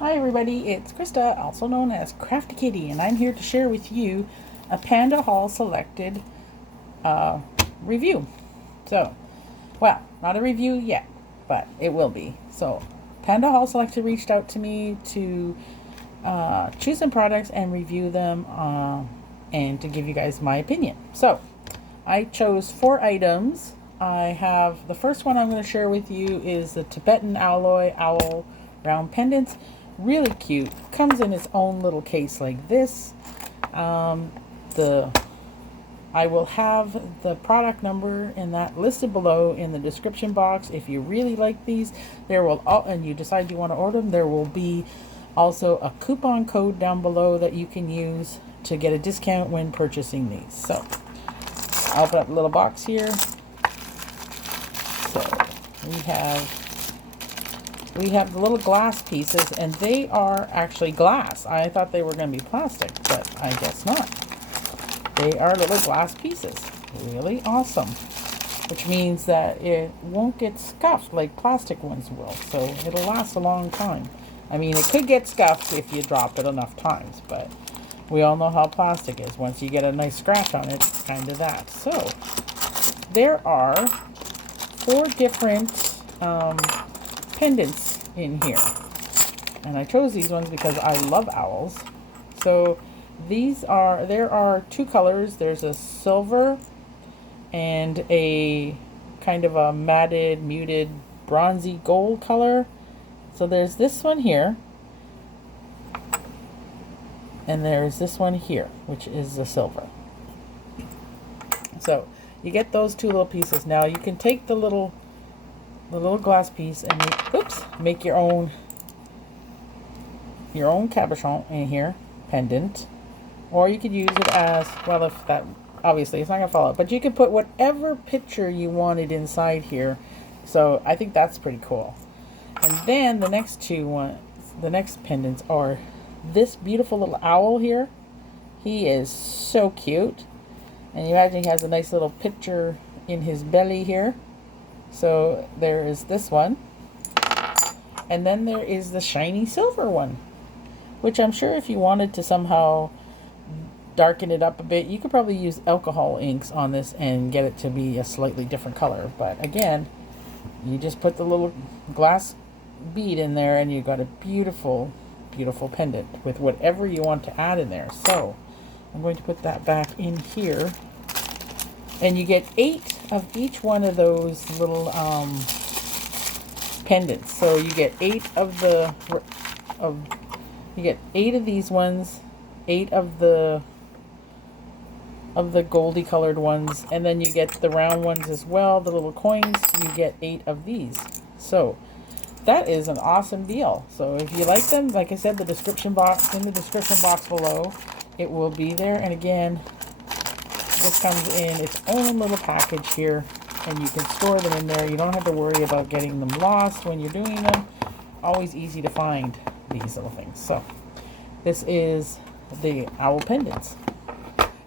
Hi everybody, it's Krista, also known as Crafty Kitty, and I'm here to share with you a PandaHallSelected review. So, well, not a review yet, but it will be. So, PandaHallSelected reached out to me to choose some products and review them and to give you guys my opinion. So, I chose 4 items. I have the first one I'm going to share with you is the Tibetan alloy owl round pendants. Really cute. Comes in its own little case like this. I will have the product number in that listed below in the description box. If you really like these, and you decide you want to order them, there will be also a coupon code down below that you can use to get a discount when purchasing these. So I'll open up a little box here. So we have the little glass pieces, and they are actually glass. I thought they were going to be plastic, but I guess not. They are little glass pieces. Really awesome. Which means that it won't get scuffed like plastic ones will. So it'll last a long time. I mean, it could get scuffed if you drop it enough times, but we all know how plastic is. Once you get a nice scratch on it, it's kind of that. So there are 4 different pendants in here, and I chose these ones because I love owls. So there are 2 colors. There's a silver and a kind of a matted, muted, bronzy gold color. So there's this one here, and there's this one here, which is the silver. So you get those 2 little pieces. Now you can take the little glass piece and make your own cabochon in here, pendant, or you could use it as well. If that, obviously it's not gonna fall out, but you could put whatever picture you wanted inside here. So I think that's pretty cool. And then the next pendants are this beautiful little owl here. He is so cute, and you imagine he has a nice little picture in his belly here. So there is this one, and then there is the shiny silver one, which I'm sure if you wanted to somehow darken it up a bit, you could probably use alcohol inks on this and get it to be a slightly different color. But again, you just put the little glass bead in there and you got a beautiful, beautiful pendant with whatever you want to add in there. So I'm going to put that back in here. And you get 8 of each one of those little pendants. So you get 8 you get 8 of these ones, 8 of the goldy colored ones, and then you get the round ones as well, the little coins. You get 8 of these. So that is an awesome deal. So if you like them, like I said, in the description box below, it will be there. And again, this comes in its own little package here, and you can store them in there. You don't have to worry about getting them lost when you're doing them. Always easy to find these little things. So this is the owl pendants.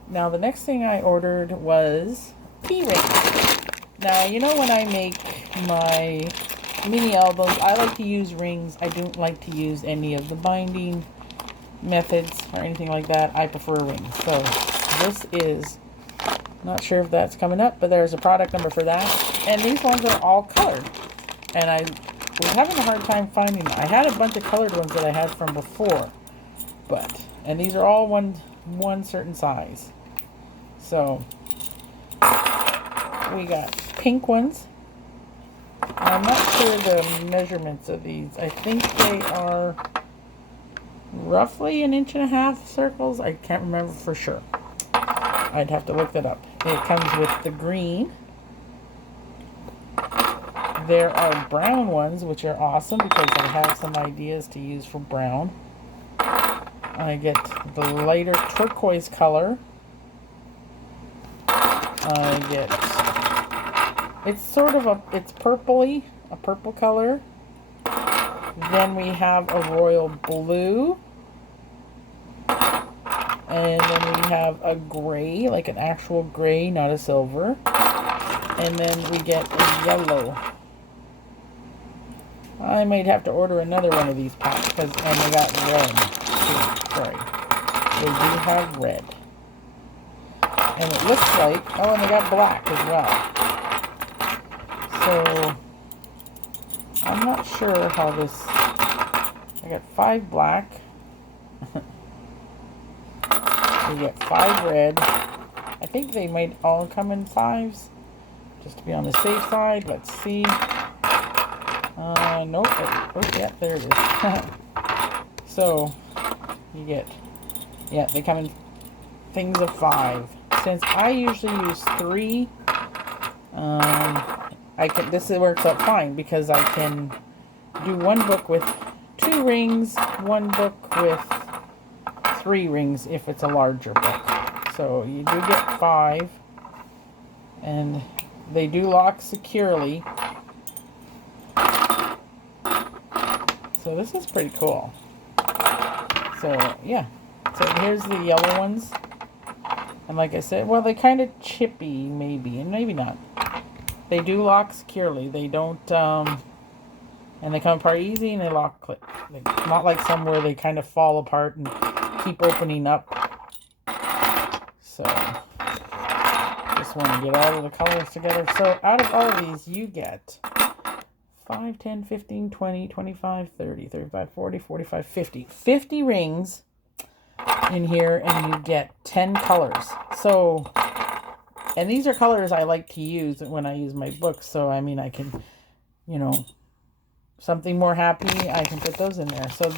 Now the next thing I ordered was pea rings. Now, you know, when I make my mini albums, I like to use rings. I don't like to use any of the binding methods or anything like that. I prefer rings. So this is, not sure if that's coming up, but there's a product number for that. And these ones are all colored, and I was having a hard time finding them. I had a bunch of colored ones that I had from before, and these are all one certain size. So we got pink ones. I'm not sure the measurements of these. I think they are roughly 1.5 inch circles. I can't remember for sure. I'd have to look that up. It comes with the green. There are brown ones, which are awesome because I have some ideas to use for brown. I get the lighter turquoise color. I get, it's sort of it's purpley, a purple color. Then we have a royal blue. And then we have a gray, like an actual gray, not a silver. And then we get a yellow. I might have to order another one of these packs and they got red too. Sorry. They do have red. And it looks like, oh, and they got black as well. So, I'm not sure how this, I got 5 black. We get 5 red. I think they might all come in 5s. Just to be on the safe side, let's see. Nope. Oh, yeah, there it is. So, you get, yeah, they come in things of 5. Since I usually use 3, this works out fine because I can do one book with 2 rings, one book with 3 rings if it's a larger book. So you do get 5, and they do lock securely. So this is pretty cool. So yeah, so here's the yellow ones. And like I said, well, they're kind of chippy, maybe, and maybe not. They do lock securely. They don't, and they come apart easy, and they lock click. Not like some where they kind of fall apart and keep opening up. So, just want to get all of the colors together. So, out of all of these, you get 5, 10, 15, 20, 25, 30, 35, 40, 45, 50. 50 rings in here, and you get 10 colors. So, and these are colors I like to use when I use my books. So, I mean, I can, you know, something more happy, I can put those in there. So,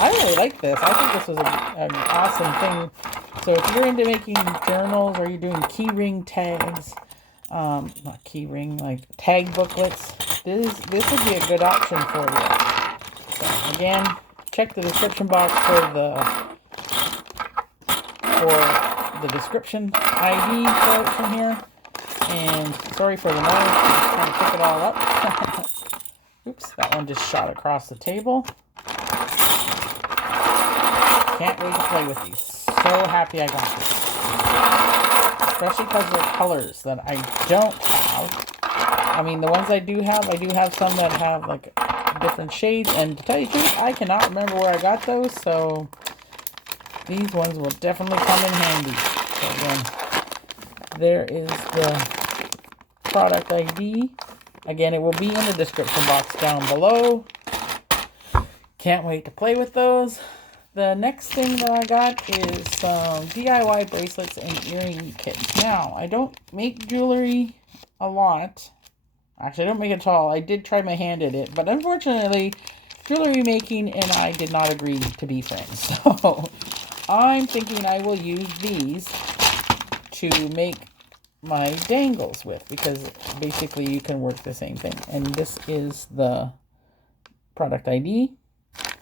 I really like this. I think this was an awesome thing. So, if you're into making journals or you're doing key ring tags, not key ring, like tag booklets, this would be a good option for you. So, again, check the description box for the description ID for it from here. And sorry for the noise, I'm just trying to pick it all up. Oops, that one just shot across the table. Can't wait to play with these. So happy I got this. Especially because they're colors that I don't have. I mean, the ones I do have some that have like different shades. And to tell you the truth, I cannot remember where I got those. So these ones will definitely come in handy. So again, there is the product ID. Again, it will be in the description box down below. Can't wait to play with those. The next thing that I got is some DIY bracelets and earring kits. Now, I don't make jewelry a lot. Actually, I don't make it at all. I did try my hand at it. But unfortunately, jewelry making and I did not agree to be friends. So, I'm thinking I will use these to make my dangles with. Because basically, you can work the same thing. And this is the product ID.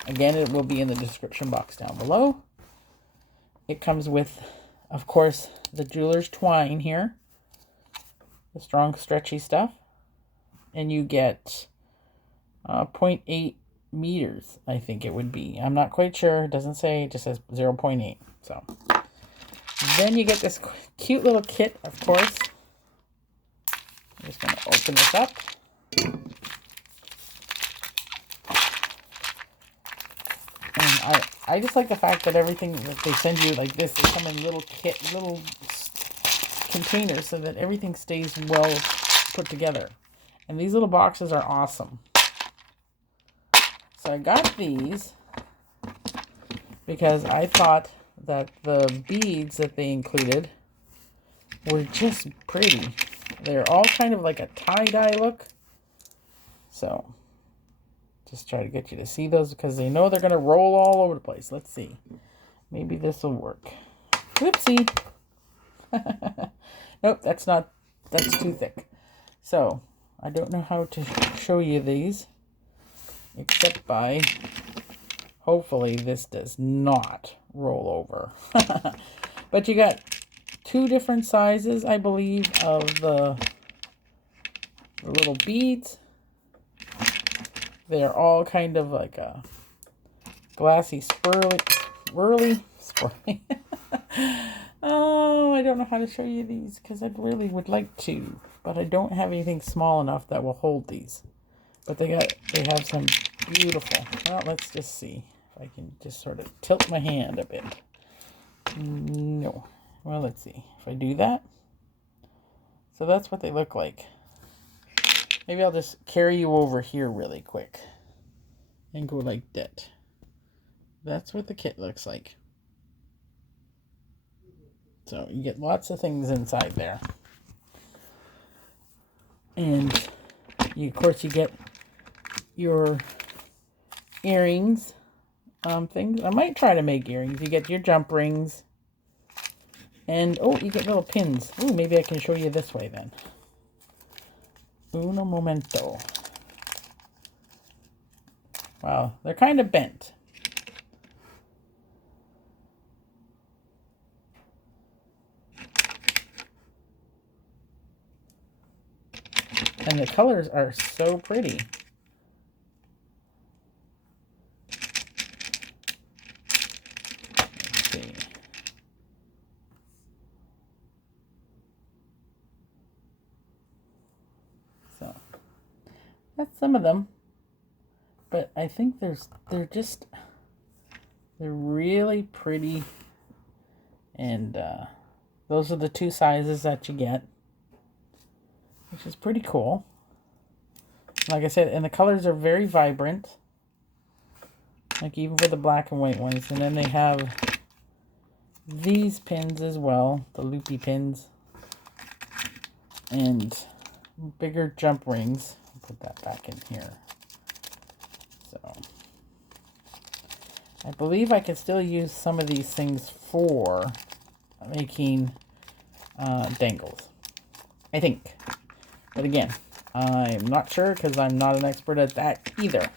Again, it will be in the description box down below. It comes with, of course, the jeweler's twine here. The strong, stretchy stuff. And you get 0.8 meters, I think it would be. I'm not quite sure. It doesn't say. It just says 0.8. So, then you get this cute little kit, of course. I'm just going to open this up. I just like the fact that everything that they send you like this, they come in little containers so that everything stays well put together. And these little boxes are awesome. So I got these because I thought that the beads that they included were just pretty. They're all kind of like a tie-dye look. So just try to get you to see those because they know they're going to roll all over the place. Let's see. Maybe this will work. Whoopsie. Nope, that's too thick. So, I don't know how to show you these. Except by, hopefully this does not roll over. But you got 2 different sizes, I believe, of the little beads. They're all kind of like a glassy, swirly. Oh, I don't know how to show you these because I really would like to, but I don't have anything small enough that will hold these. But they have some beautiful. Well, let's just see if I can just sort of tilt my hand a bit. No. Well, let's see if I do that. So that's what they look like. Maybe I'll just carry you over here really quick and go like that. That's what the kit looks like. So you get lots of things inside there. And of course you get your earrings, things. I might try to make earrings. You get your jump rings. And, oh, you get little pins. Ooh, maybe I can show you this way then. Uno momento. Wow, they're kind of bent. And the colors are so pretty. Let's see. So, that's some of them. But I think they're really pretty. And those are the two sizes that you get, which is pretty cool. Like I said, and the colors are very vibrant. Like even for the black and white ones. And then they have these pins as well, the loopy pins. And bigger jump rings. I'll put that back in here. So I believe I can still use some of these things for making dangles. I think. But again, I'm not sure because I'm not an expert at that either.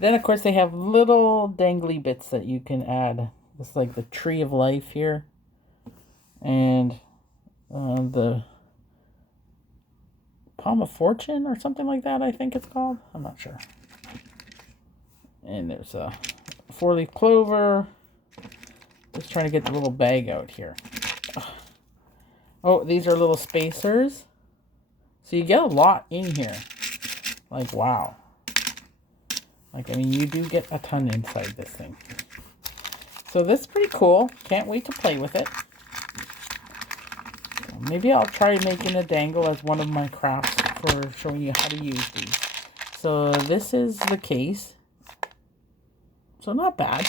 Then, of course, they have little dangly bits that you can add. It's like the tree of life here. And the palm of fortune or something like that, I think it's called. I'm not sure. And there's a 4-leaf clover. Just trying to get the little bag out here. Oh, these are little spacers. So you get a lot in here. Like, wow. Like, I mean, you do get a ton inside this thing. So this is pretty cool. Can't wait to play with it. So maybe I'll try making a dangle as one of my crafts for showing you how to use these. So this is the case. So not bad.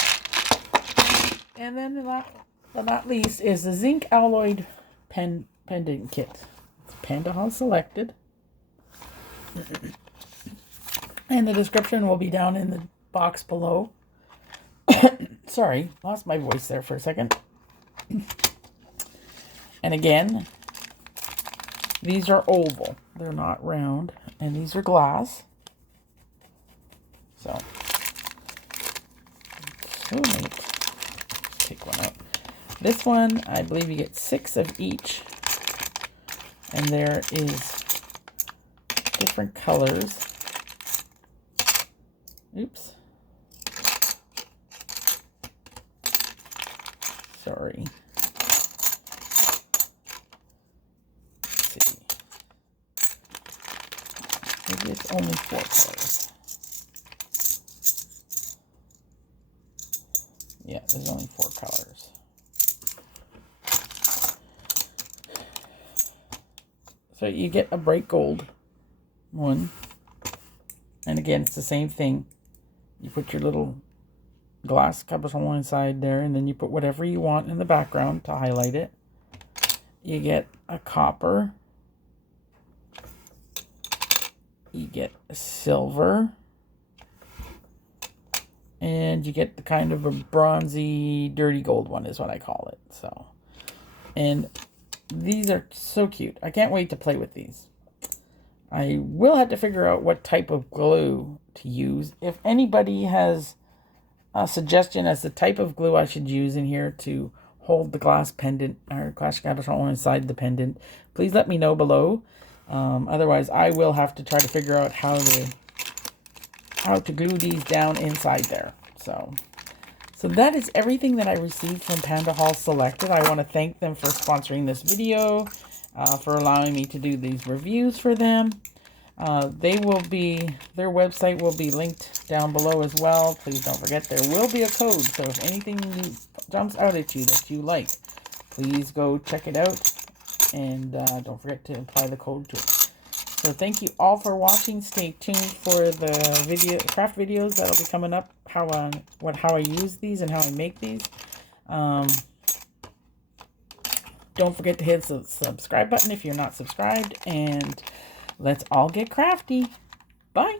And then not least is the zinc alloyed pendant kit. It's PandaHallSelected. And the description will be down in the box below. Sorry, lost my voice there for a second. And again, these are oval. They're not round. And these are glass. So neat. Let's take one out. This one, I believe you get 6 of each. And there is different colors. Oops. Sorry. Let's see. Maybe it's only 4 colors. Yeah, there's only 4 colors. So you get a bright gold one. And again, it's the same thing. You put your little glass covers on one side there, and then you put whatever you want in the background to highlight it. You get a copper. You get a silver. And you get the kind of a bronzy, dirty gold one is what I call it. So, and these are so cute. I can't wait to play with these. I will have to figure out what type of glue to use. If anybody has a suggestion as the type of glue I should use in here to hold the glass pendant or glass cabochon inside the pendant, please let me know below. Otherwise, I will have to try to figure out how to glue these down inside there. So that is everything that I received from PandaHallSelected. I want to thank them for sponsoring this video, for allowing me to do these reviews for them. Their website will be linked down below as well. Please don't forget there will be a code. So if anything jumps out at you that you like, please go check it out. And don't forget to apply the code to it. So thank you all for watching. Stay tuned for the craft videos that'll be coming up. How I use these and how I make these. Don't forget to hit the subscribe button if you're not subscribed. And let's all get crafty. Bye.